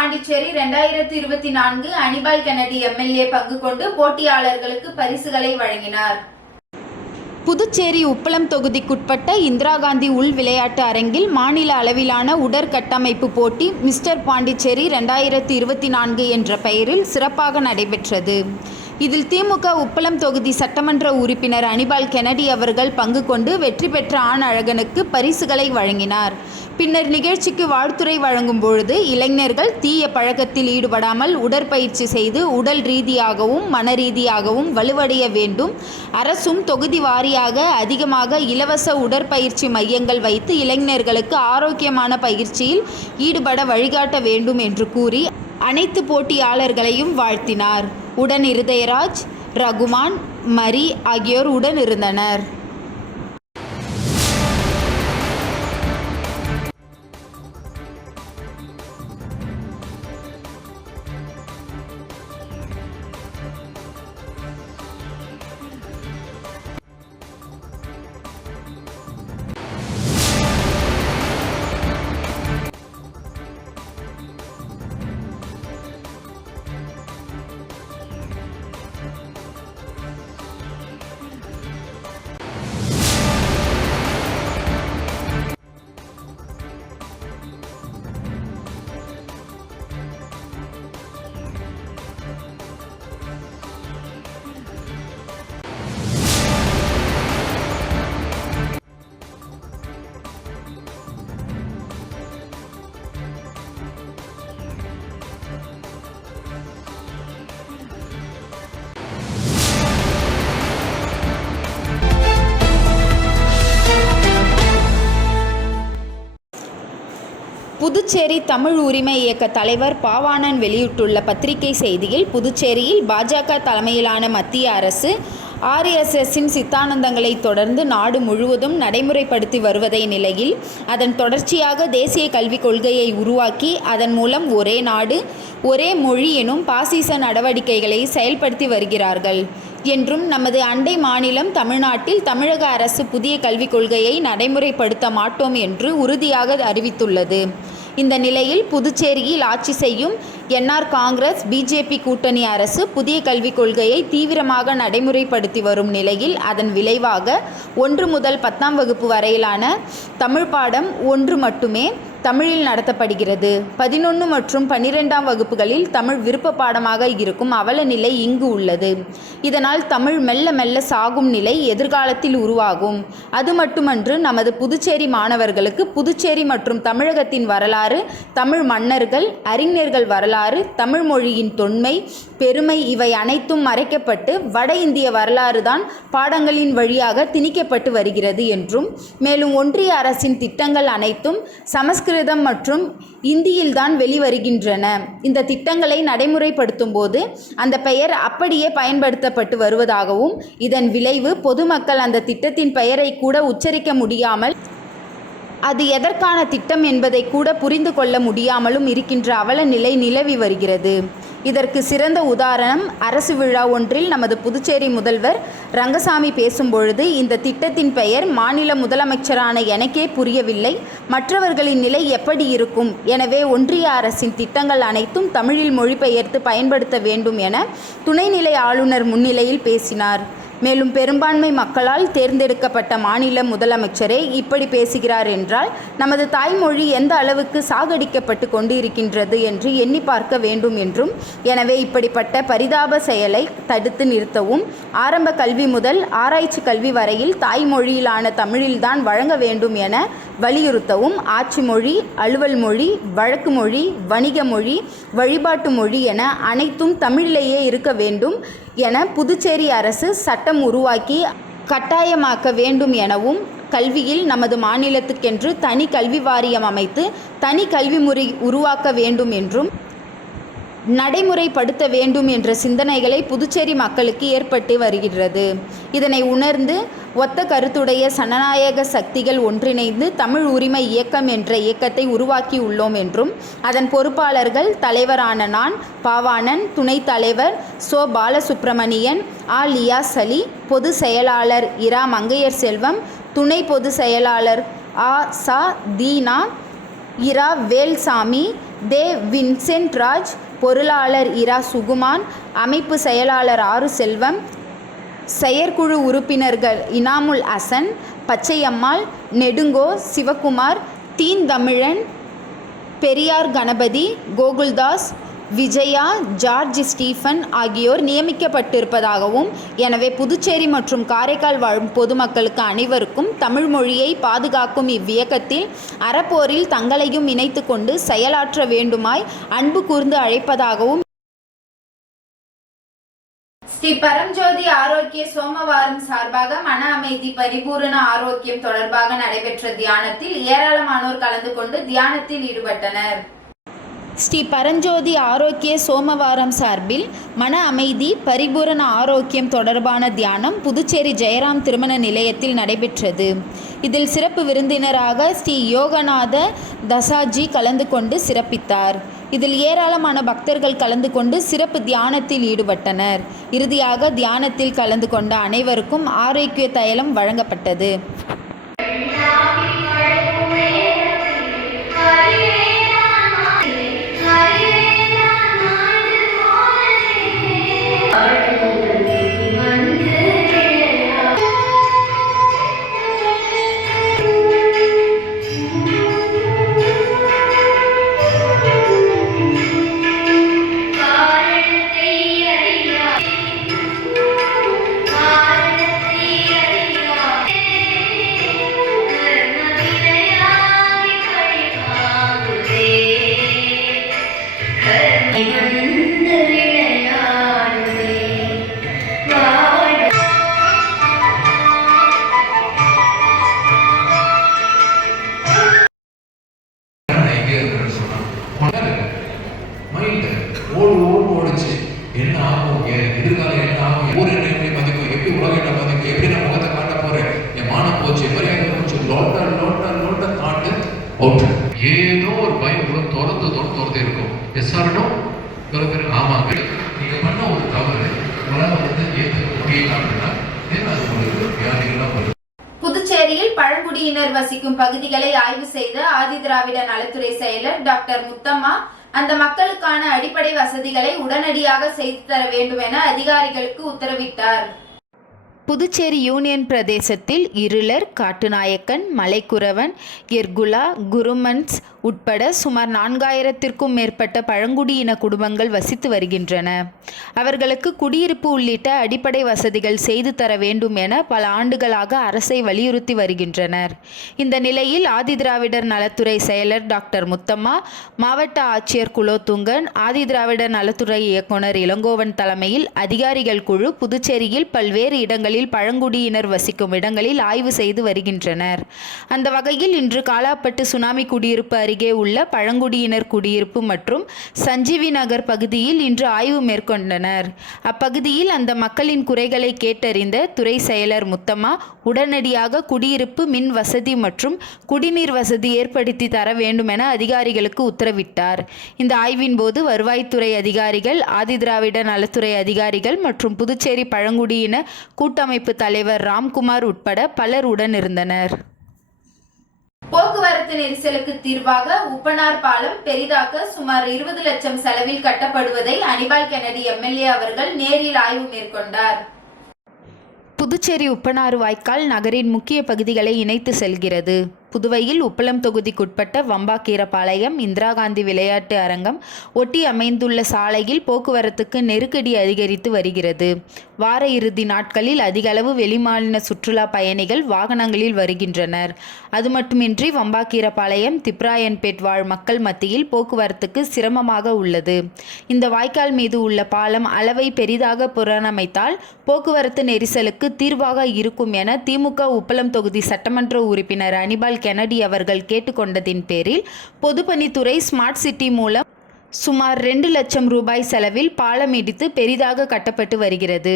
Pondicherry 2024 Anibal Kennedy MLA பங்கு கொண்டு போட்டியாளர்களுக்கு பரிசுகளை வழங்கினார். புதுச்சேரி உப்பளம் தொகுதிக்குட்பட்ட இந்திரா காந்தி உள் விளையாட்டு அரங்கில் மாநில அளவிலான உடற்கட்டமைப்பு போட்டி மிஸ்டர் பாண்டிச்சேரி 2024 என்ற பெயரில் சிறப்பாக நடைபெற்றது. இதில் திமுக உப்பளம் தொகுதி சட்டமன்ற உறுப்பினர் அனிபால் கென்னடி அவர்கள் பங்கு கொண்டு வெற்றி பெற்ற ஆண் அழகனுக்கு பரிசுகளை வழங்கினார். பின்னர் நிகழ்ச்சிக்கு வாழ்த்துரை வழங்கும் பொழுது இளைஞர்கள் தீய பழக்கத்தில் ஈடுபடாமல் உடற்பயிற்சி செய்து உடல் ரீதியாகவும் மன ரீதியாகவும் வலுவடைய வேண்டும். அரசும் தொகுதி வாரியாக அதிகமாக இலவச உடற்பயிற்சி மையங்கள் வைத்து இளைஞர்களுக்கு ஆரோக்கியமான பயிற்சியில் ஈடுபட வழிகாட்ட வேண்டும் என்று கூறி அனைத்து போட்டியாளர்களையும் வாழ்த்தினார். உடன் இருதயராஜ், ரகுமான், மரி ஆகியோர் உடன் இருந்தனர். புதுச்சேரி தமிழ் உரிமை இயக்க தலைவர் பாவாணன் வெளியிட்டுள்ள பத்திரிகை செய்தியில், புதுச்சேரியில் பாஜக தலைமையிலான மத்திய அரசு RSSஇன் சித்தாந்தங்களை தொடர்ந்து நாடு முழுவதும் நடைமுறைப்படுத்தி வருவதை நிலையில் அதன் தொடர்ச்சியாக தேசிய கல்விக் கொள்கையை உருவாக்கி அதன் மூலம் ஒரே நாடு ஒரே மொழி எனும் பாசிச நடவடிக்கைகளை செயல்படுத்தி வருகிறார்கள் என்றும் நமது அண்டை மாநிலம் தமிழ்நாட்டில் தமிழக அரசு புதிய கல்விக் கொள்கையை நடைமுறைப்படுத்த மாட்டோம் என்று உறுதியாக அறிவித்துள்ளது. இந்த நிலையில் புதுச்சேரியில் ஆட்சி செய்யும் NR காங்கிரஸ் BJP கூட்டணி அரசு புதிய கல்விக் கொள்கையை தீவிரமாக நடைமுறைப்படுத்தி வரும் நிலையில் அதன் விளைவாக 1 முதல் 10ஆம் வகுப்பு வரையிலான தமிழ் பாடம் 1 மட்டுமே தமிழில் நடத்தப்படுகிறது. 11 மற்றும் 12ஆம் வகுப்புகளில் தமிழ் விருப்ப பாடமாக இருக்கும் அவல நிலை இங்கு உள்ளது. இதனால் தமிழ் மெல்ல மெல்ல சாகும் நிலை எதிர்காலத்தில் உருவாகும். அது மட்டுமன்று, நமது புதுச்சேரி மாணவர்களுக்கு புதுச்சேரி மற்றும் தமிழகத்தின் வரலாறு, தமிழ் மன்னர்கள், அறிஞர்கள் வரலாறு, தமிழ் மொழியின் தொன்மை, பெருமை இவை அனைத்தும் மறைக்கப்பட்டு வட இந்திய வரலாறு தான் பாடங்களின் வழியாக திணிக்கப்பட்டு வருகிறது என்றும், மேலும் ஒன்றிய அரசின் திட்டங்கள் அனைத்தும் சமஸ்கிருதம் மற்றும் இந்தியில்தான் வெளிவருகின்றன. இந்த திட்டங்களை நடைமுறைப்படுத்தும் போது அந்த பெயர் அப்படியே பயன்படுத்தப்பட்டு வருவதாகவும், இதன் விளைவு பொதுமக்கள் அந்த திட்டத்தின் பெயரை கூட உச்சரிக்க முடியாமல் அது எதற்கான திட்டம் என்பதை கூட புரிந்து கொள்ள முடியாமலும் இருக்கின்ற அவல நிலை நிலவி வருகிறது. இதற்கு சிறந்த உதாரணம், அரசு விழா ஒன்றில் நமது புதுச்சேரி முதல்வர் ரங்கசாமி பேசும்பொழுது, இந்த திட்டத்தின் பெயர் மாநில முதலமைச்சரான எனக்கே புரியவில்லை, மற்றவர்களின் நிலை எப்படி இருக்கும்? எனவே ஒன்றிய அரசின் திட்டங்கள் அனைத்தும் தமிழில் மொழிபெயர்த்து பயன்படுத்த வேண்டும் என துணைநிலை ஆளுநர் முன்னிலையில் பேசினார். மேலும் பெரும்பான்மை மக்களால் தேர்ந்தெடுக்கப்பட்ட மாநில முதலமைச்சரே இப்படி பேசுகிறார் என்றால் நமது தாய்மொழி எந்த அளவுக்கு சாகடிக்கப்பட்டு கொண்டு இருக்கின்றது என்று எண்ணி பார்க்க வேண்டும் என்றும், எனவே இப்படிப்பட்ட பரிதாப செயலை தடுத்து நிறுத்தவும், ஆரம்ப கல்வி முதல் ஆராய்ச்சி கல்வி வரையில் தாய்மொழியிலான தமிழில்தான் வழங்க வேண்டும் என வலியுறுத்தவும், ஆட்சி மொழி, அலுவல் மொழி, வழக்கு மொழி, வணிக மொழி, வழிபாட்டு மொழி என அனைத்தும் தமிழிலேயே இருக்க வேண்டும் என புதுச்சேரி அரசு சட்டம் உருவாக்கி கட்டாயமாக்க வேண்டும் எனவும், கல்வியில் நமது மாநிலத்துக்கென்று தனி கல்வி வாரியம் அமைத்து தனி கல்வி முறை உருவாக்க வேண்டும் என்றும் நடைமுறைப்படுத்த வேண்டும் என்ற சிந்தனைகளை புதுச்சேரி மக்களுக்கு ஏற்பட்டு வருகிறது. இதனை உணர்ந்து ஒத்த கருத்துடைய சனநாயக சக்திகள் ஒன்றிணைந்து தமிழ் உரிமை இயக்கம் என்ற இயக்கத்தை உருவாக்கி உள்ளோம் என்றும், அதன் பொறுப்பாளர்கள் தலைவரான நான் பாவாணன், துணைத் தலைவர் சோ பாலசுப்ரமணியன், லியாஸ் அலி, பொது செயலாளர் இரா மங்கையர் செல்வம், துணை பொது செயலாளர் ச தீனா, இரா வேல்சாமி, தே வின்சென்ட் ராஜ், பொருளாளர் இரா சுகுமான், அமைப்பு செயலாளர் ஆறு செல்வம், செயற்குழு உறுப்பினர்கள் இனாமுல் ஹசன், பச்சையம்மாள், நெடுங்கோ, சிவகுமார், தீன் தமிழன், பெரியார் கணபதி, கோகுல்தாஸ், விஜயா, ஜார்ஜ் ஸ்டீஃபன் ஆகியோர் நியமிக்கப்பட்டிருப்பதாகவும், எனவே புதுச்சேரி மற்றும் காரைக்கால் வாழும் பொதுமக்களுக்கு அனைவருக்கும் தமிழ் மொழியை பாதுகாக்கும் இவ்வியக்கத்தில் அறப்போரில் தங்களையும் இணைத்து கொண்டு செயலாற்ற வேண்டுமாய் அன்பு கூர்ந்து அழைப்பதாகவும் ஸ்ரீ பரம்ஜோதி ஆரோக்கிய சோமவாரம் சார்பாக மன அமைதி பரிபூரண ஆரோக்கியம் தொடர்பாக நடைபெற்ற தியானத்தில் ஏராளமானோர் கலந்து கொண்டு தியானத்தில் ஈடுபட்டனர். ஸ்ரீ பரஞ்சோதி ஆரோக்கிய சோமவாரம் சார்பில் மன அமைதி பரிபூரண ஆரோக்கியம் தொடர்பான தியானம் புதுச்சேரி ஜெயராம் திருமண நிலையத்தில் நடைபெற்றது. இதில் சிறப்பு விருந்தினராக ஸ்ரீ யோகநாத தசாஜி கலந்து கொண்டு சிறப்பித்தார். இதில் ஏராளமான பக்தர்கள் கலந்து கொண்டு சிறப்பு தியானத்தில் ஈடுபட்டனர். இறுதியாக தியானத்தில் கலந்து கொண்ட அனைவருக்கும் ஆரோக்கிய தைலம் வழங்கப்பட்டது. ஓடிச்சு என்ன ஆகும், எதிர்காலம் என்ன ஆகும், ஊர் என்ன எப்படி மதிக்கும், எப்படி உலகம் என்ன மதிக்கும், எப்படி நான் முகத்தை காட்ட போறேன், என் மானம் போச்சு, மரியாதை போச்சு, லோட்ட காட்டு அவுட். ஏதோ ஒரு பயம் கூட தொடர்ந்து இருக்கும். எஸ்ஆர்னோ ஆமாங்க, நீங்க பண்ண ஒரு தவறு உங்களால் ஏற்றுக்க முடியல அப்படின்னா அது உங்களுக்கு வியாதிகள்லாம் வரும். புதுச்சேரியில் பழங்குடியினர் வசிக்கும் பகுதிகளை ஆய்வு செய்த ஆதிதிராவிட நலத்துறை செயலர் டாக்டர் முத்தம்மா அந்த மக்களுக்கான அடிப்படை வசதிகளை உடனடியாக செய்து தர வேண்டும் என அதிகாரிகளுக்கு உத்தரவிட்டார். புதுச்சேரி யூனியன் பிரதேசத்தில் இருளர், காட்டுநாயக்கன், மலைக்குறவன், எர்குலா, குருமன்ஸ் உட்பட சுமார் 4000த்திற்கும் மேற்பட்ட பழங்குடியின குடும்பங்கள் வசித்து வருகின்றன. அவர்களுக்கு குடியிருப்பு உள்ளிட்ட அடிப்படை வசதிகள் செய்து தர வேண்டும் என பல ஆண்டுகளாக அரசை வலியுறுத்தி வருகின்றனர். இந்த நிலையில் ஆதிதிராவிடர் நலத்துறை செயலர் டாக்டர் முத்தம்மா, மாவட்ட ஆட்சியர் குலோத்துங்கன், ஆதிதிராவிடர் நலத்துறை இயக்குனர் இளங்கோவன் தலைமையில் அதிகாரிகள் குழு புதுச்சேரியில் பல்வேறு இடங்களில் பழங்குடியினர் வசிக்கும் இடங்களில் ஆய்வு செய்து வருகின்றனர். அந்த வகையில் இன்று காலாப்பட்டு சுனாமி குடியிருப்பு அருகே உள்ள பழங்குடியினர் குடியிருப்பு மற்றும் சஞ்சீவி நகர் பகுதியில் இன்று ஆய்வு மேற்கொண்டனர். அப்பகுதியில் அந்த மக்களின் குறைகளை கேட்டறிந்த துறை செயலர் முத்தம்மா உடனடியாக குடியிருப்பு, மின் வசதி மற்றும் குடிநீர் வசதி ஏற்படுத்தி தர வேண்டும் என அதிகாரிகளுக்கு உத்தரவிட்டார். இந்த ஆய்வின் போது வருவாய்த்துறை அதிகாரிகள், ஆதிதிராவிட நலத்துறை அதிகாரிகள் மற்றும் புதுச்சேரி பழங்குடியின கூட்டமைப்பு தலைவர் ராம்குமார் உட்பட பலர் உடனிருந்தனர். போக்குவரத்து நெரிசலுக்கு தீர்வாக உப்பனார் பாலம் பெரிதாக்க சுமார் 20 லட்சம் செலவில் கட்டப்படுவதை அனிபால் கென்னடி எம்எல்ஏ அவர்கள் நேரில் ஆய்வு மேற்கொண்டார். புதுச்சேரி உப்பனாறு வாய்க்கால் நகரின் முக்கிய பகுதிகளை இணைத்து செல்கிறது. புதுவையில் உப்பளம் தொகுதிக்குட்பட்ட வம்பாக்கீரபாளையம் இந்திரா காந்தி விளையாட்டு அரங்கம் ஒட்டி அமைந்துள்ள சாலையில் போக்குவரத்துக்கு நெருக்கடி அதிகரித்து வருகிறது. வார இறுதி நாட்களில் அதிகளவு வெளிமாநில சுற்றுலா பயணிகள் வாகனங்களில் வருகின்றனர். அது மட்டுமின்றி வம்பாக்கீரபாளையம், திப்ராயன்பேட் வாழ் மக்கள் மத்தியில் போக்குவரத்துக்கு சிரமமாக உள்ளது. இந்த வாய்க்கால் மீது உள்ள பாலம் அளவை பெரிதாக புறணமைத்தால் போக்குவரத்து நெரிசலுக்கு தீர்வாக இருக்கும் என திமுக உப்பளம் தொகுதி சட்டமன்ற உறுப்பினர் அனிபால் கென்னடி அவர்கள் கேட்டுக்கொண்டதின் பேரில் பொதுப்பணித்துறை ஸ்மார்ட் சிட்டி மூலம் சுமார் 2 லட்சம் ரூபாய் செலவில் பாலம் இடித்து பெரிதாக கட்டப்பட்டு வருகிறது.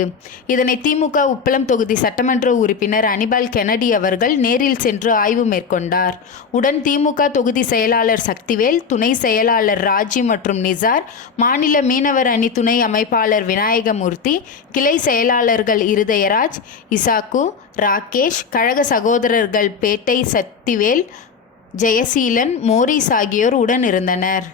இதனை திமுக உப்பளம் தொகுதி சட்டமன்ற உறுப்பினர் அனிபால் கென்னடி அவர்கள் நேரில் சென்று ஆய்வு மேற்கொண்டார். உடன் திமுக தொகுதி செயலாளர் சக்திவேல், துணை செயலாளர் ராஜி மற்றும் நிசார், மாநில மீனவர் அணி துணை அமைப்பாளர் விநாயகமூர்த்தி, கிளை செயலாளர்கள் இருதயராஜ், இசாக்கு, ராகேஷ், கழக சகோதரர்கள் பேட்டை சக்திவேல், ஜெயசீலன், மோரிஸ் ஆகியோர் உடன் இருந்தனர்.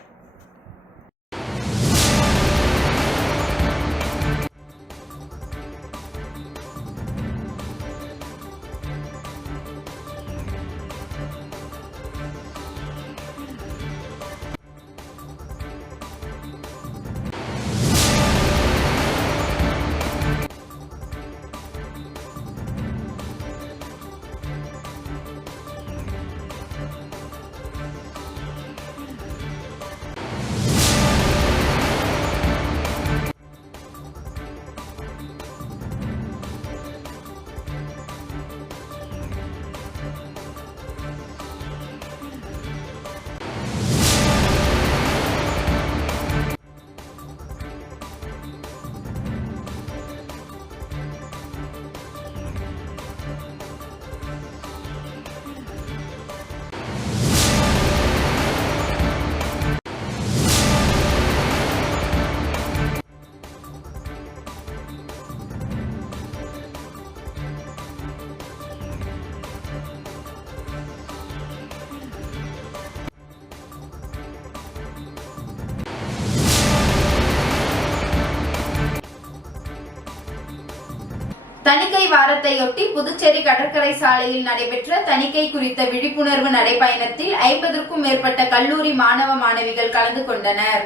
தணிக்கை வாரத்தையொட்டி புதுச்சேரி கடற்கரை சாலையில் நடைபெற்ற தணிக்கை குறித்த விழிப்புணர்வு நடைபயணத்தில் 50க்கும் மேற்பட்ட கல்லூரி மாணவ மாணவிகள் கலந்து கொண்டனர்.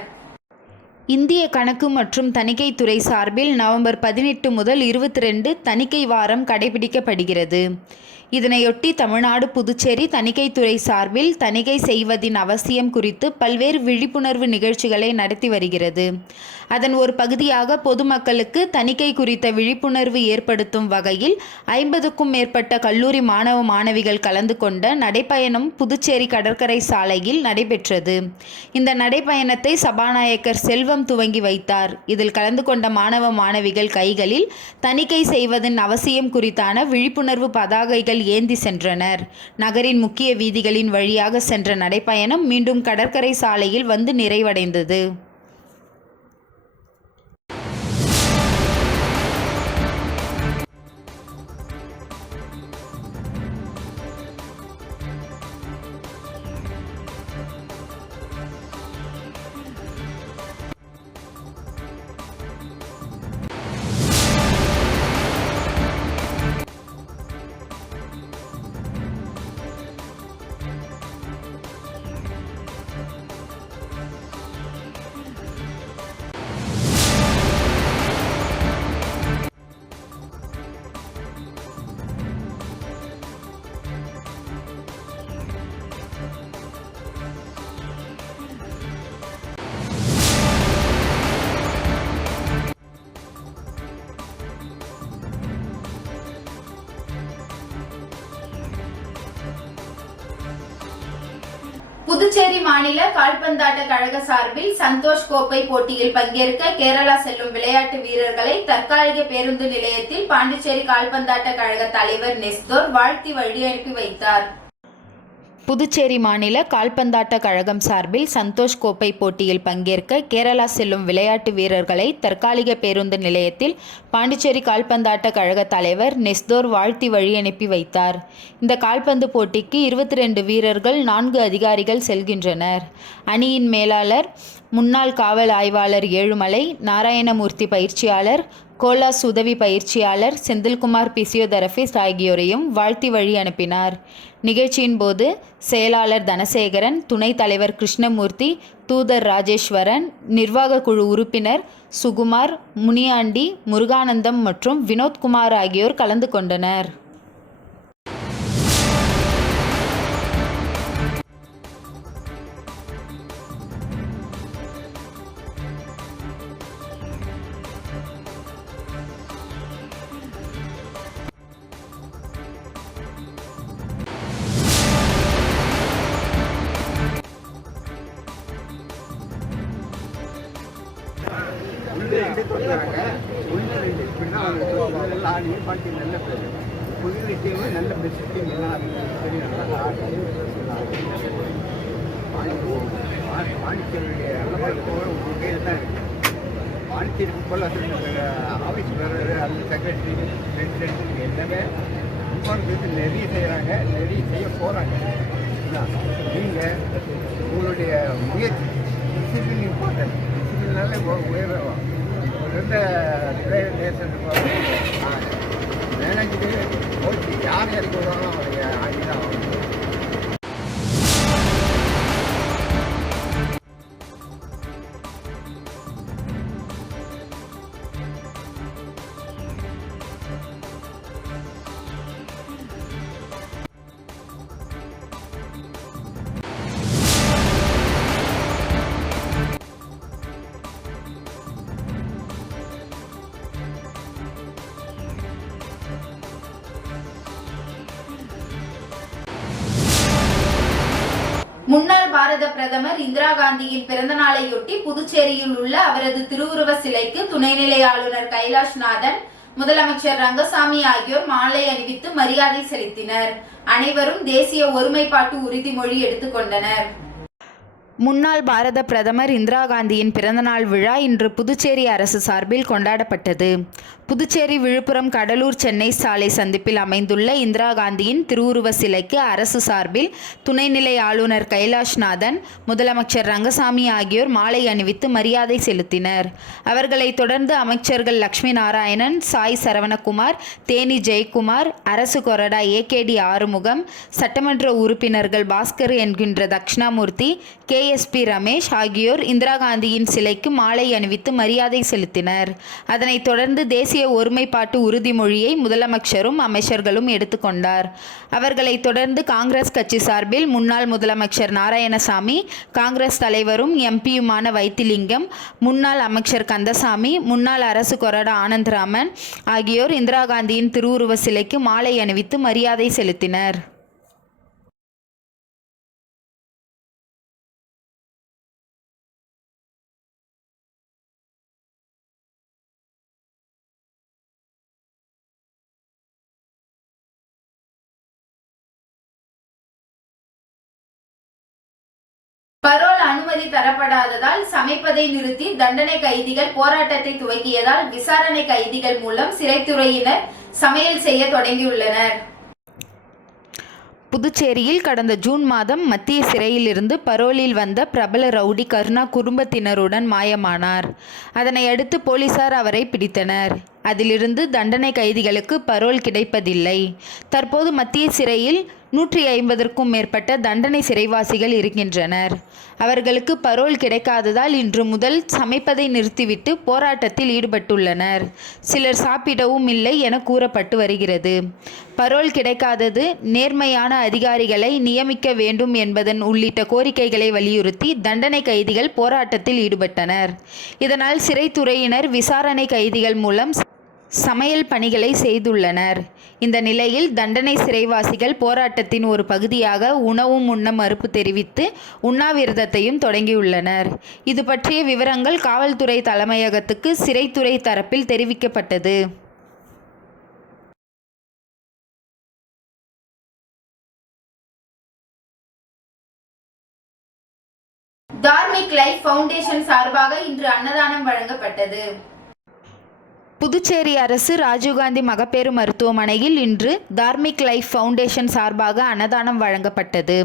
இந்திய கணக்கு மற்றும் தணிக்கைத்துறை சார்பில் நவம்பர் 18 முதல் 22 தணிக்கை வாரம் கடைபிடிக்கப்படுகிறது. இதனையொட்டி தமிழ்நாடு புதுச்சேரி தணிக்கைத்துறை சார்பில் தணிக்கை செய்வதின் அவசியம் குறித்து பல்வேறு விழிப்புணர்வு நிகழ்ச்சிகளை நடத்தி வருகிறது. அதன் ஒரு பகுதியாக பொதுமக்களுக்கு தணிக்கை குறித்த விழிப்புணர்வு ஏற்படுத்தும் வகையில் 50க்கும் மேற்பட்ட கல்லூரி மாணவ மாணவிகள் கலந்து கொண்ட நடைப்பயணம் புதுச்சேரி கடற்கரை சாலையில் நடைபெற்றது. இந்த நடைப்பயணத்தை சபாநாயகர் செல்வம் துவங்கி வைத்தார். இதில் கலந்து கொண்ட மாணவ மாணவிகள் கைகளில் தணிக்கை செய்வதன் அவசியம் குறித்தான விழிப்புணர்வு பதாகைகள் ஏந்தி சென்றனர். நகரின் முக்கிய வீதிகளின் வழியாக சென்ற நடைப்பயணம் மீண்டும் கடற்கரை சாலையில் வந்து நிறைவடைந்தது. புதுச்சேரி மாநில கால்பந்தாட்ட கழக சார்பில் சந்தோஷ் கோப்பை போட்டியில் பங்கேற்க கேரளா செல்லும் விளையாட்டு வீரர்களை தற்காலிக பேருந்து நிலையத்தில் பாண்டிச்சேரி கால்பந்தாட்ட கழக தலைவர் நெஸ்தோர் வாழ்த்தி வழி அனுப்பி வைத்தார். புதுச்சேரி மாநில கால்பந்தாட்ட கழகம் சார்பில் சந்தோஷ் கோப்பை போட்டியில் பங்கேற்க கேரளா செல்லும் விளையாட்டு வீரர்களை தற்காலிக பேருந்து நிலையத்தில் பாண்டிச்சேரி கால்பந்தாட்ட கழக தலைவர் நெஸ்தோர் வாழ்த்தி வழி அனுப்பி வைத்தார். இந்த கால்பந்து போட்டிக்கு 22 வீரர்கள் 4 அதிகாரிகள் செல்கின்றனர். அணியின் மேலாளர் முன்னாள் காவல் ஆய்வாளர் ஏழுமலை, நாராயணமூர்த்தி பயிற்சியாளர், கோலாஸ் உதவி பயிற்சியாளர் செந்தில்குமார் பிசியோதெரபிஸ்ட் ஆகியோரையும் வாழ்த்தி வழி அனுப்பினார். நிகழ்ச்சியின் போது செயலாளர் தனசேகரன், துணைத் தலைவர் கிருஷ்ணமூர்த்தி, தூதர் ராஜேஸ்வரன், நிர்வாக குழு உறுப்பினர் சுகுமார், முனியாண்டி, முருகானந்தம் மற்றும் வினோத்குமார் ஆகியோர் கலந்து கொண்டனர். நல்ல பேர் புதிய டீம் நல்ல பெஸ்ட் டீம் பாண்டிச்சேரியுடைய உங்கள் கையில் தான் இருக்குது. பாண்டிச்சேரி ஃபுட்பால் ஆஃபீஸ் வர்றது அந்த செக்ரட்டரி பிரசிடென்ட் எல்லாமே ஃபுட்பாலுக்கு நிறைய செய்கிறாங்க, நிறைய செய்ய போகிறாங்க. நீங்கள் உங்களுடைய முயற்சி டிசிப்ளின் இம்பார்ட்டன்ட். டிசிப்ளினாலே உயர்வா ரெண்டு நேஷன் மேனேஜரு கோச்சு யார் இறக்கி விடுவாங்களோ அவருடைய ஆகி தான் ஆகும். முன்னாள் பாரத பிரதமர் இந்திரா காந்தியின் பிறந்த நாளையொட்டி புதுச்சேரியில் உள்ள அவரது திருவுருவ சிலைக்கு துணைநிலை ஆளுநர் கைலாஷ்நாதன், முதலமைச்சர் ரங்கசாமி ஆகியோர் மாலை அணிவித்து மரியாதை செலுத்தினர். அனைவரும் தேசிய ஒருமைப்பாட்டு உறுதிமொழி எடுத்துக்கொண்டனர். முன்னாள் பாரத பிரதமர் இந்திரா காந்தியின் பிறந்தநாள் விழா இன்று புதுச்சேரி அரசு சார்பில் கொண்டாடப்பட்டது. புதுச்சேரி விழுப்புரம் கடலூர் சென்னை சாலை சந்திப்பில் அமைந்துள்ள இந்திரா காந்தியின் திருவுருவ சிலைக்கு அரசு சார்பில் துணைநிலை ஆளுநர் கைலாஷ்நாதன், முதலமைச்சர் ரங்கசாமி ஆகியோர் மாலை அணிவித்து மரியாதை செலுத்தினர். அவர்களை தொடர்ந்து அமைச்சர்கள் லட்சுமி நாராயணன், சாய் சரவணகுமார், தேனி ஜெயக்குமார், அரசு கொறடா ஏகேடி ஆறுமுகம், சட்டமன்ற உறுப்பினர்கள் பாஸ்கர் என்கின்ற தக்ஷணாமூர்த்தி, KSP ரமேஷ் ஆகியோர் இந்திரா காந்தியின் சிலைக்கு மாலை அணிவித்து மரியாதை செலுத்தினர். அதனைத் தொடர்ந்து தேசிய ஒருமைப்பாட்டு உறுதிமொழியை முதலமைச்சரும் அமைச்சர்களும் எடுத்துக்கொண்டார். அவர்களைத் தொடர்ந்து காங்கிரஸ் கட்சி சார்பில் முன்னாள் முதலமைச்சர் நாராயணசாமி, காங்கிரஸ் தலைவரும் MP-யுமான வைத்திலிங்கம், முன்னாள் அமைச்சர் கந்தசாமி, முன்னாள் அரசு கொறடா ஆனந்தராமன் ஆகியோர் இந்திரா காந்தியின் திருவுருவ சிலைக்கு மாலை அணிவித்து மரியாதை செலுத்தினர். பரோல் அனுமதி தரப்படாததால் சமைப்பதை நிறுத்தி தண்டனை கைதிகள் போராட்டத்தை துவக்கியதால் விசாரணை கைதிகள் மூலம் சிறைத்துறையினர் சமையல் செய்ய தொடங்கியுள்ளனர். புதுச்சேரியில் கடந்த ஜூன் மாதம் மத்திய சிறையிலிருந்து பரோலில் வந்த பிரபல ரவுடி கருணா குடும்பத்தினருடன் மாயமானார். அதனை அடுத்து போலீசார் அவரை பிடித்தனர். அதிலிருந்து தண்டனை கைதிகளுக்கு பரோல் கிடைப்பதில்லை. தற்போது மத்திய சிறையில் 150க்கும் மேற்பட்ட தண்டனை சிறைவாசிகள் இருக்கின்றனர். அவர்களுக்கு பரோல் கிடைக்காததால் இன்று முதல் சமைப்பதை நிறுத்திவிட்டு போராட்டத்தில் ஈடுபட்டுள்ளனர். சிலர் சாப்பிடவும் இல்லை என கூறப்பட்டு வருகிறது. பரோல் கிடைக்காதது நேர்மையான அதிகாரிகளை நியமிக்க வேண்டும் என்பதன் உள்ளிட்ட கோரிக்கைகளை வலியுறுத்தி தண்டனை கைதிகள் போராட்டத்தில் ஈடுபட்டனர். இதனால் சிறைத்துறையினர் விசாரணை கைதிகள் மூலம் சமையல் பணிகளை செய்துள்ளனர். இந்த நிலையில் தண்டனை சிறைவாசிகள் போராட்டத்தின் ஒரு பகுதியாக உணவும் உண்ண மறுப்பு தெரிவித்து உண்ணாவிரதத்தையும் தொடங்கியுள்ளனர். இது பற்றிய விவரங்கள் காவல்துறை தலைமையகத்துக்கு சிறைத்துறை தரப்பில் தெரிவிக்கப்பட்டது. தார்மிக் லைஃப் ஃபவுண்டேஷன் சார்பாக இன்று அன்னதானம் வழங்கப்பட்டது. புதுச்சேரி அரசு ராஜீவ்காந்தி மகப்பேறு மருத்துவமனையில் இன்று தார்மிக் லைஃப் ஃபவுண்டேஷன் சார்பாக அன்னதானம் வழங்கப்பட்டது.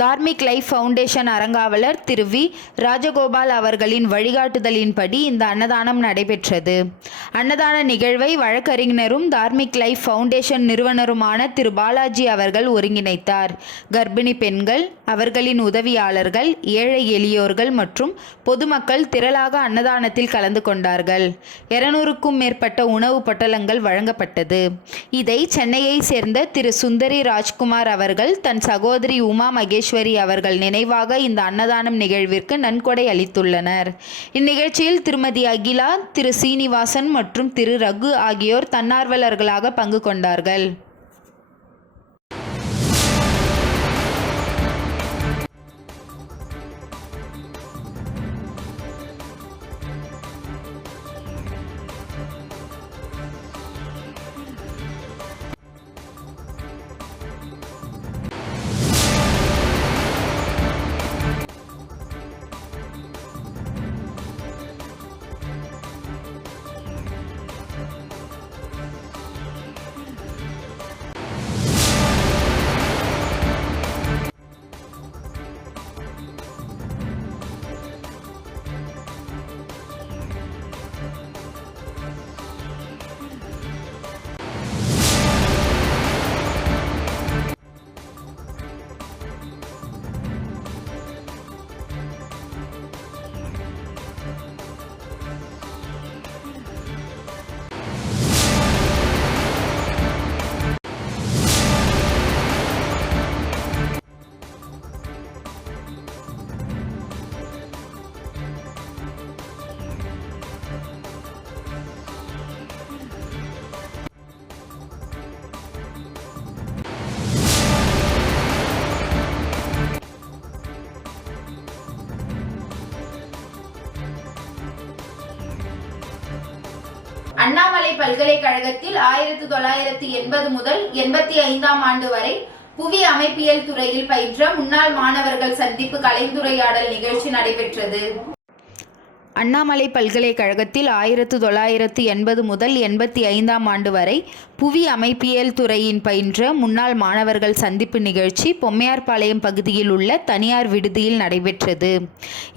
தார்மிக் லைஃப் ஃபவுண்டேஷன் அறங்காவலர் திரு வி. ராஜகோபால் அவர்களின் வழிகாட்டுதலின்படி இந்த அன்னதானம் நடைபெற்றது. அன்னதான நிகழ்வை வழக்கறிஞரும் தார்மிக் லைஃப் ஃபவுண்டேஷன் நிறுவனருமான திரு பாலாஜி அவர்கள் ஒருங்கிணைத்தார். கர்ப்பிணி பெண்கள், அவர்களின் உதவியாளர்கள், ஏழை எளியோர்கள் மற்றும் பொதுமக்கள் திரளாக அன்னதானத்தில் கலந்து கொண்டார்கள். 200க்கும் மேற்பட்ட உணவு பொட்டலங்கள் வழங்கப்பட்டது. இதை சென்னையை சேர்ந்த திரு சுந்தரி ராஜ்குமார் அவர்கள் தன் சகோதரி உமா மகேஸ்வரி அவர்கள் நினைவாக இந்த அன்னதானம் நிகழ்விற்கு நன்கொடை அளித்துள்ளனர். இந்நிகழ்ச்சியில் திருமதி அகிலா, திரு சீனிவாசன் மற்றும் திரு ரகு ஆகியோர் தன்னார்வலர்களாக பங்கு கொண்டார்கள். அண்ணாமலை பல்கலைக்கழகத்தில் 1980 முதல் 85ஆம் ஆண்டு வரை புவி அமைப்பியல் துறையில் பயின்ற முன்னாள் மாணவர்கள் சந்திப்பு கலந்துரையாடல் நிகழ்ச்சி நடைபெற்றது. அண்ணாமலை பல்கலைக்கழகத்தில் 1980 முதல் 85ஆம் ஆண்டு வரை புவி அமைப்பியல் துறையின் பயின்ற முன்னாள் மாணவர்கள் சந்திப்பு நிகழ்ச்சி பொம்மையார்பாளையம் பகுதியில் உள்ள தனியார் விடுதியில் நடைபெற்றது.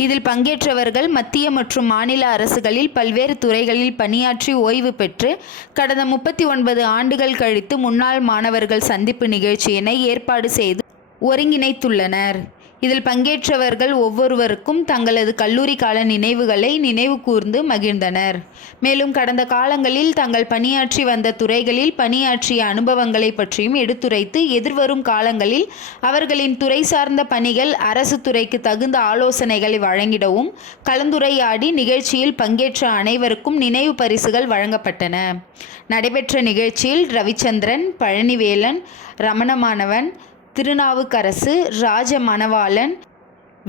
இதில் பங்கேற்றவர்கள் மத்திய மற்றும் மாநில அரசுகளில் பல்வேறு துறைகளில் பணியாற்றி ஓய்வு பெற்று கடந்த 39 ஆண்டுகள் கழித்து முன்னாள் மாணவர்கள் சந்திப்பு நிகழ்ச்சியினை ஏற்பாடு செய்து ஒருங்கிணைத்துள்ளனர். இதில் பங்கேற்றவர்கள் ஒவ்வொருவருக்கும் தங்களது கல்லூரி கால நினைவுகளை நினைவு கூர்ந்து மகிழ்ந்தனர். மேலும் கடந்த காலங்களில் தங்கள் பணியாற்றி வந்த துறைகளில் பணியாற்றிய அனுபவங்களை பற்றியும் எடுத்துரைத்து எதிர்வரும் காலங்களில் அவர்களின் துறை சார்ந்த பணிகள் அரசு துறைக்கு தகுந்த ஆலோசனைகளை வழங்கிடவும் கலந்துரையாடி நிகழ்ச்சியில் பங்கேற்ற அனைவருக்கும் நினைவு பரிசுகள் வழங்கப்பட்டன. நடைபெற்ற நிகழ்ச்சியில் ரவிச்சந்திரன், பழனிவேலன், ரமணமானவன், திருநாவுக்கரசு, ராஜ மணவாளன்,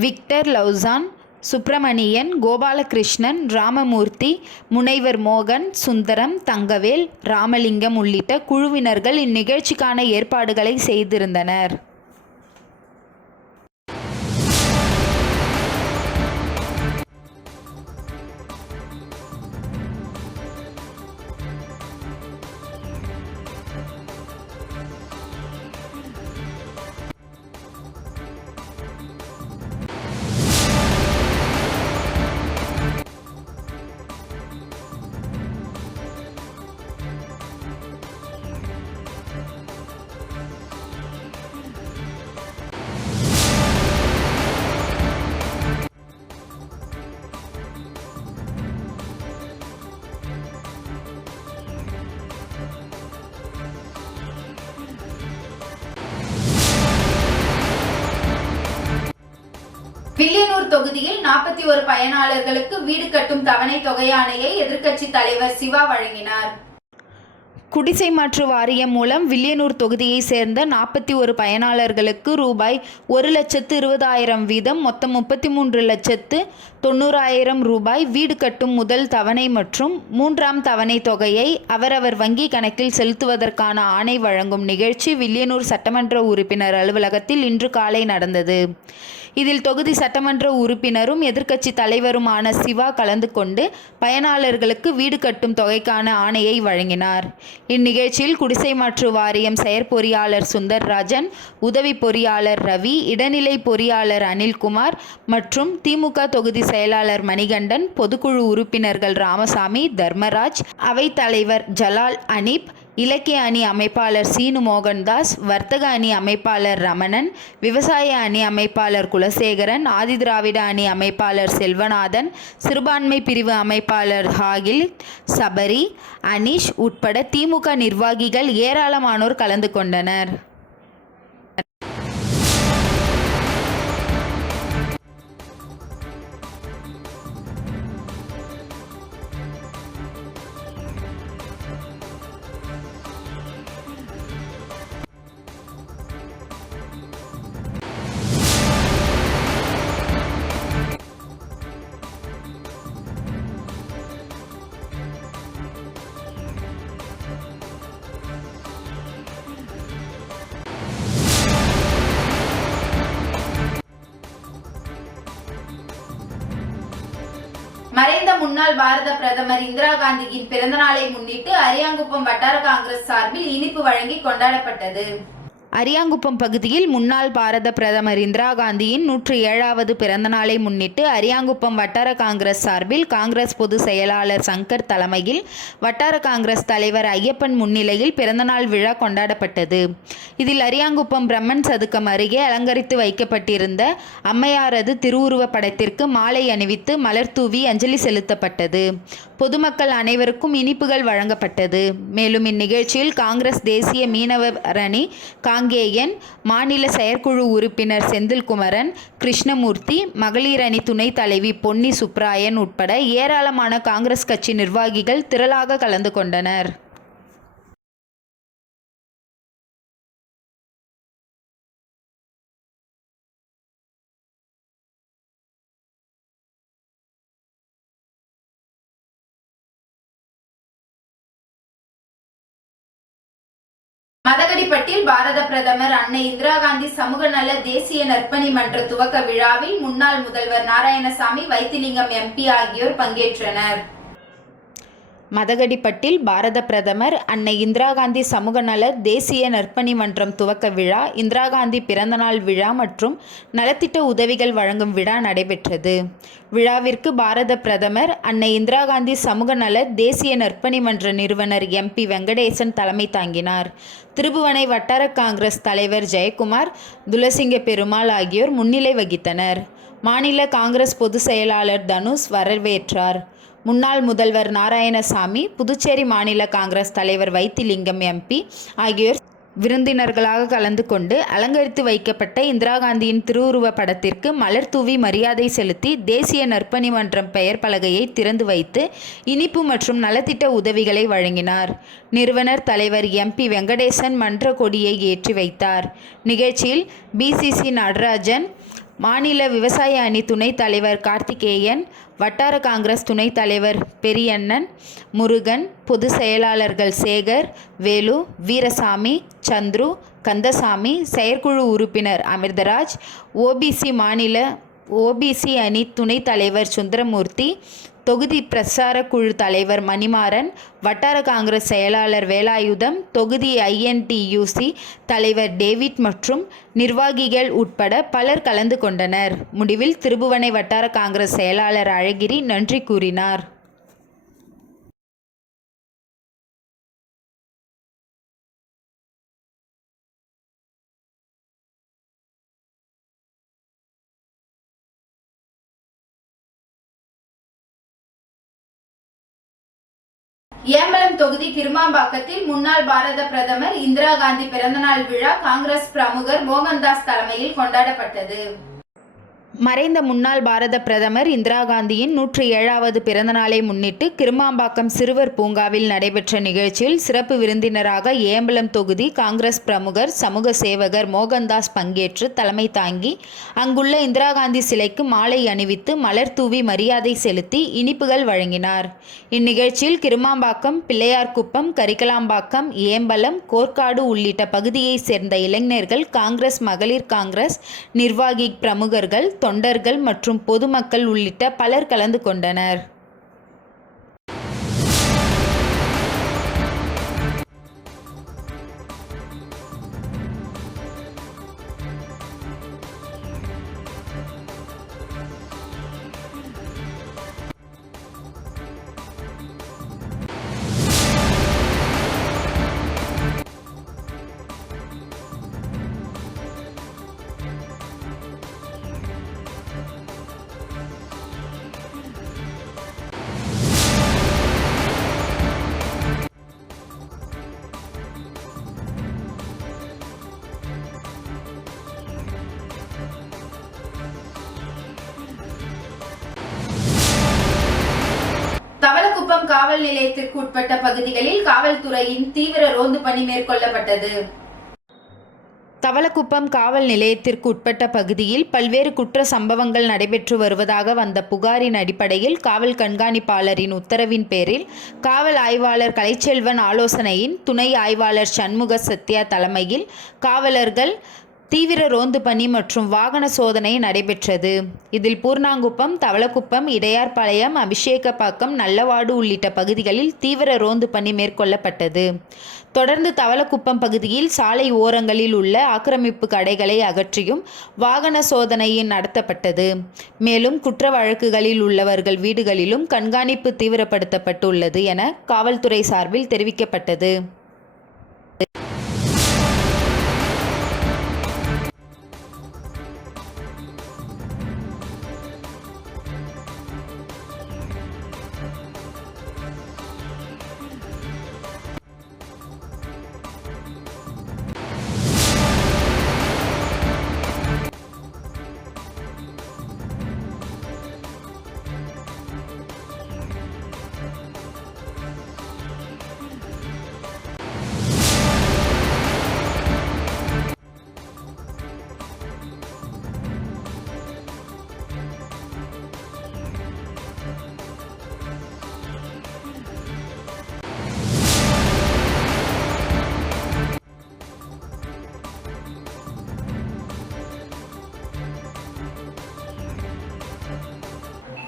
விக்டர் லவுசான், சுப்பிரமணியன், கோபாலகிருஷ்ணன், ராமமூர்த்தி, முனைவர் மோகன், சுந்தரம், தங்கவேல், ராமலிங்கம் உள்ளிட்ட குழுவினர்கள் இந்நிகழ்ச்சிக்கான ஏற்பாடுகளை செய்திருந்தனர். வில்லியனூர் தொகுதியில் 41 பயனாளர்களுக்கு வீடு கட்டும் தவணை தொகையாணையை எதிர்க்கட்சி தலைவர் சிவா வழங்கினார். குடிசை மாற்று வாரியம் மூலம் வில்லியனூர் தொகுதியை சேர்ந்த 41 பயனாளர்களுக்கு ரூபாய் 1,20,000 வீதம் மொத்தம் 33,90,000 ரூபாய் வீடு கட்டும் முதல் தவணை மற்றும் 3ஆம் தவணை தொகையை அவரவர் வங்கி கணக்கில் செலுத்துவதற்கான ஆணை வழங்கும் நிகழ்ச்சி வில்லியனூர் சட்டமன்ற உறுப்பினர் அலுவலகத்தில் இன்று காலை நடந்தது. இதில் தொகுதி சட்டமன்ற உறுப்பினரும் எதிர்க்கட்சி தலைவருமான சிவா கலந்து கொண்டு பயனாளர்களுக்கு வீடு கட்டும் தொகைக்கான ஆணையை வழங்கினார். இந்நிகழ்ச்சியில் குடிசை மாற்று வாரியம் செயற்பொறியாளர் சுந்தர்ராஜன், உதவி பொறியாளர் ரவி, இடைநிலை பொறியாளர் அனில்குமார் மற்றும் திமுக தொகுதி செயலாளர் மணிகண்டன், பொதுக்குழு உறுப்பினர்கள் ராமசாமி, தர்மராஜ், அவைத்தலைவர் ஜலால் அனீப், இலக்கிய அணி அமைப்பாளர் சீனு மோகன்தாஸ், வர்த்தக அணி அமைப்பாளர் ரமணன், விவசாய அணி அமைப்பாளர் குலசேகரன், ஆதிதிராவிட அணி அமைப்பாளர் செல்வநாதன், சிறுபான்மை பிரிவு அமைப்பாளர் ஹாகில், சபரி, அனீஷ் உட்பட திமுக நிர்வாகிகள் ஏராளமானோர் கலந்து கொண்டனர். மறைந்த முன்னாள் பாரத பிரதமர் இந்திரா காந்தியின் பிறந்த நாளை முன்னிட்டு அரியாங்குப்பம் வட்டார காங்கிரஸ் சார்பில் இனிப்பு வழங்கி கொண்டாடப்பட்டது. அரியாங்குப்பம் பகுதியில் முன்னாள் பாரத பிரதமர் இந்திரா காந்தியின் 107வது பிறந்த நாளை முன்னிட்டு அரியாங்குப்பம் வட்டார காங்கிரஸ் சார்பில் காங்கிரஸ் பொதுச் செயலாளர் சங்கர் தலைமையில் வட்டார காங்கிரஸ் தலைவர் ஐயப்பன் முன்னிலையில் பிறந்தநாள் விழா கொண்டாடப்பட்டது. இதில் அரியாங்குப்பம் பிரம்மன் சதுக்கம் அருகே அலங்கரித்து வைக்கப்பட்டிருந்த அம்மையாரது திருவுருவ படத்திற்கு மாலை அணிவித்து மலர் தூவி அஞ்சலி செலுத்தப்பட்டது. பொதுமக்கள் அனைவருக்கும் இனிப்புகள் வழங்கப்பட்டது. மேலும் இந்நிகழ்ச்சியில் காங்கிரஸ் தேசிய மீனவர் அணி காங்கேயன், மாநில செயற்குழு உறுப்பினர் செந்தில்குமரன், கிருஷ்ணமூர்த்தி, மகளிர் அணி துணைத் தலைவி பொன்னி சுப்ராயன் உட்பட ஏராளமான காங்கிரஸ் கட்சி நிர்வாகிகள் திரளாக கலந்து கொண்டனர். மதகடிப்பட்டில் பாரத பிரதமர் அன்னை இந்திரா காந்தி சமூக நல தேசிய நற்பணி மன்ற துவக்க விழாவில் முன்னாள் முதல்வர் நாராயணசாமி, வைத்திலிங்கம் எம்பி ஆகியோர் பங்கேற்றனர். மதகடிப்பட்டில் பாரத பிரதமர் அன்னை இந்திரா காந்தி சமூக நல தேசிய நற்பணி மன்றம் துவக்க விழா, இந்திரா காந்தி பிறந்தநாள் விழா மற்றும் நலத்திட்ட உதவிகள் வழங்கும் விழா நடைபெற்றது. விழாவிற்கு பாரத பிரதமர் அன்னை இந்திரா காந்தி சமூக நல தேசிய நற்பணி மன்ற நிறுவனர் எம்பி வெங்கடேசன் தலைமை தாங்கினார். திருபுவனை வட்டார காங்கிரஸ் தலைவர் ஜெயக்குமார், துளசிங்க பெருமாள் ஆகியோர் முன்னிலை வகித்தனர். மாநில காங்கிரஸ் பொதுச் செயலாளர் தனுஷ் வரவேற்றார். முன்னாள் முதல்வர் நாராயணசாமி, புதுச்சேரி மாநில காங்கிரஸ் தலைவர் வைத்திலிங்கம் எம்பி ஆகியோர் விருந்தினர்களாக கலந்து கொண்டு அலங்கரித்து வைக்கப்பட்ட இந்திரா காந்தியின் திருவுருவ படத்திற்கு மலர் தூவி மரியாதை செலுத்தி தேசிய நற்பணி மன்றம் பெயர் பலகையை திறந்து வைத்து இனிப்பு மற்றும் நலத்திட்ட உதவிகளை வழங்கினார். நிறுவனர் தலைவர் எம்பி வெங்கடேசன் மன்ற கொடியை ஏற்றி வைத்தார். நிகழ்ச்சியில் பிசிசி நடராஜன், மாநில விவசாய அணி துணைத் தலைவர் கார்த்திகேயன், வட்டார காங்கிரஸ் துணைத் தலைவர் பெரியண்ணன், முருகன், பொதுச் செயலாளர்கள் சேகர், வேலு, வீரசாமி, சந்துரு, கந்தசாமி, செயற்குழு உறுப்பினர் அமிர்தராஜ், ஓபிசி அணி துணைத் தலைவர் சுந்தரமூர்த்தி, தொகுதி பிரச்சார குழு தலைவர் மணிமாறன், வட்டார காங்கிரஸ் செயலாளர் வேலாயுதம், தொகுதி INTUC தலைவர் டேவிட் மற்றும் நிர்வாகிகள் உட்பட பலர் கலந்து கொண்டனர். முடிவில் திருபுவனை வட்டார காங்கிரஸ் செயலாளர் அழகிரி நன்றி கூறினார். ஏம்பலம் தொகுதி கிருமாம்பாக்கத்தில் முன்னாள் பாரத பிரதமர் இந்திரா காந்தி பிறந்தநாள் விழா காங்கிரஸ் பிரமுகர் மோகன்தாஸ் தலைமையில் கொண்டாடப்பட்டது. மறைந்த முன்னாள் பாரத பிரதமர் இந்திரா காந்தியின் 107வது பிறந்தநாளை முன்னிட்டு கிருமாம்பாக்கம் சிறுவர் பூங்காவில் நடைபெற்ற நிகழ்ச்சியில் சிறப்பு விருந்தினராக ஏம்பலம் தொகுதி காங்கிரஸ் பிரமுகர் சமூக சேவகர் மோகன்தாஸ் பங்கேற்று தலைமை தாங்கி அங்குள்ள இந்திரா காந்தி சிலைக்கு மாலை அணிவித்து மலர் தூவி மரியாதை செலுத்தி இனிப்புகள் வழங்கினார். இந்நிகழ்ச்சியில் கிருமாம்பாக்கம், பிள்ளையார்குப்பம், கரிக்கலாம்பாக்கம், ஏம்பலம், கோர்க்காடு உள்ளிட்ட பகுதியைச் சேர்ந்த இளைஞர்கள், காங்கிரஸ், மகளிர் காங்கிரஸ் நிர்வாகி பிரமுகர்கள், தொண்டர்கள் மற்றும் பொதுமக்கள் உள்ளிட்ட பலர் கலந்து கொண்டனர். தவளக்குப்பம் காவல் நிலையத்திற்கு உட்பட்ட பகுதிகளில் காவல்துறையின் தீவிர ரோந்து பணி மேற்கொள்ளப்பட்டது. தவளக்குப்பம் காவல் நிலையத்திற்கு உட்பட்ட பகுதியில் பல்வேறு குற்ற சம்பவங்கள் நடைபெற்று வருவதாக வந்த புகாரின் அடிப்படையில் காவல் கண்காணிப்பாளரின் உத்தரவின் பேரில் காவல் ஆய்வாளர் கலைச்செல்வன் ஆலோசனையின் துணை ஆய்வாளர் சண்முக சத்யா தலைமையில் காவலர்கள் தீவிர ரோந்து பணி மற்றும் வாகன சோதனை நடைபெற்றது. இதில் பூர்ணாங்குப்பம், தவளக்குப்பம், இடையார்பாளையம், அபிஷேகப்பாக்கம், நல்லவாடு உள்ளிட்ட பகுதிகளில் தீவிர ரோந்து பணி மேற்கொள்ளப்பட்டது. தொடர்ந்து தவளக்குப்பம் பகுதியில் சாலை ஓரங்களில் உள்ள ஆக்கிரமிப்பு கடைகளை அகற்றியும் வாகன சோதனையும் நடத்தப்பட்டது. மேலும் குற்ற வழக்குகளில் உள்ளவர்கள் வீடுகளிலும் கண்காணிப்பு தீவிரப்படுத்தப்பட்டுள்ளது என காவல்துறை சார்பில் தெரிவிக்கப்பட்டது.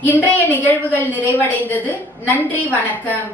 இன்றைய நிகழ்வுகள் நிறைவடைந்தது. நன்றி, வணக்கம்.